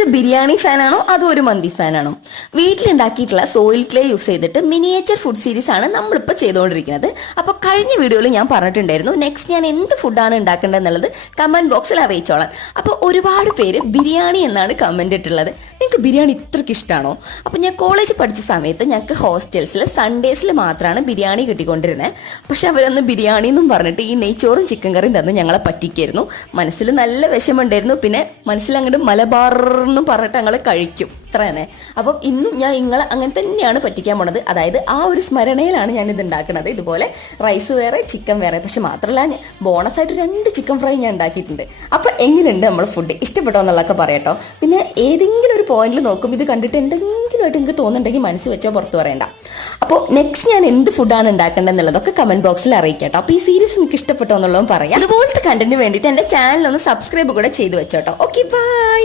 നിങ്ങളൊരു ബിരിയാണി ഫാനാണോ? അതോ ഒരു മന്തി ഫാനാണോ? വീട്ടിലുണ്ടാക്കിയിട്ടുള്ള സോയിൽ ക്ലേ യൂസ് ചെയ്തിട്ട് മിനിയേച്ചർ ഫുഡ് സീരീസ് ആണ് നമ്മളിപ്പോൾ ചെയ്തുകൊണ്ടിരിക്കുന്നത് അപ്പോൾ കഴിഞ്ഞ വീഡിയോയിൽ ഞാൻ പറഞ്ഞിട്ടുണ്ടായിരുന്നു നെക്സ്റ്റ് ഞാൻ എന്ത് ഫുഡാണ് ഉണ്ടാക്കേണ്ടത് എന്നുള്ളത് കമന്റ് ബോക്സിൽ അറിയിച്ചോളാം അപ്പോൾ ഒരുപാട് പേര് ബിരിയാണി എന്നാണ് കമന്റ് ഇട്ടുള്ളത്. നിങ്ങൾക്ക് ബിരിയാണി ഇത്രയ്ക്ക് ഇഷ്ടമാണോ അപ്പോൾ ഞാൻ കോളേജ് പഠിച്ച സമയത്ത് ഞങ്ങൾക്ക് ഹോസ്റ്റൽസിൽ സൺഡേസിൽ മാത്രമാണ് ബിരിയാണി കിട്ടിക്കൊണ്ടിരുന്നത് പക്ഷെ അവരൊന്ന് ബിരിയാണി എന്നും പറഞ്ഞിട്ട് ഈ നെയ്ച്ചോറും ചിക്കൻ കറിയും തന്ന് ഞങ്ങളെ പറ്റിക്കായിരുന്നു. മനസ്സിൽ നല്ല വിഷമുണ്ടായിരുന്നു പിന്നെ മനസ്സിൽ അങ്ങോട്ട് മലബാർ എന്നും പറഞ്ഞിട്ട് ഞങ്ങൾ കഴിക്കും. ഇത്ര തന്നെ അപ്പം ഇന്നും ഞാൻ നിങ്ങളെ അങ്ങനെ തന്നെയാണ് പറ്റിക്കാൻ പോണത്. അതായത് ആ ഒരു സ്മരണയിലാണ് ഞാൻ ഇത് ഉണ്ടാക്കുന്നത് ഇതുപോലെ റൈസ് വേറെ ചിക്കൻ വേറെ. പക്ഷെ മാത്രമല്ല ബോണസ് ആയിട്ട് രണ്ട് ചിക്കൻ ഫ്രൈ ഞാൻ ഉണ്ടാക്കിയിട്ടുണ്ട് അപ്പം എങ്ങനെയുണ്ട് നമ്മൾ ഫുഡ് ഇഷ്ടപ്പെട്ടോ എന്നുള്ളതൊക്കെ പറയട്ടോ. പിന്നെ ഏതെങ്കിലും ഒരു പോയിന്റിൽ നോക്കും ഇത് കണ്ടിട്ട് എന്തെങ്കിലും ആയിട്ട് നിങ്ങൾക്ക് തോന്നുന്നുണ്ടെങ്കിൽ മനസ്സിൽ വെച്ചോ പുറത്ത് പറയണ്ട. അപ്പോൾ നെക്സ്റ്റ് ഞാൻ എന്ത് ഫുഡാണ് ഉണ്ടാക്കേണ്ടത് എന്നുള്ളതൊക്കെ കമന്റ് ബോക്സിൽ അറിയിക്കട്ടോ. അപ്പോൾ ഈ സീരീസ് നിങ്ങൾക്ക് ഇഷ്ടപ്പെട്ടോ എന്നുള്ളതും പറയാം. അതുപോലത്തെ കണ്ടന്റിന് വേണ്ടിയിട്ട് എന്റെ ചാനൽ ഒന്ന് സബ്സ്ക്രൈബ് കൂടെ ചെയ്തു വെച്ചോട്ടോ. Okay bye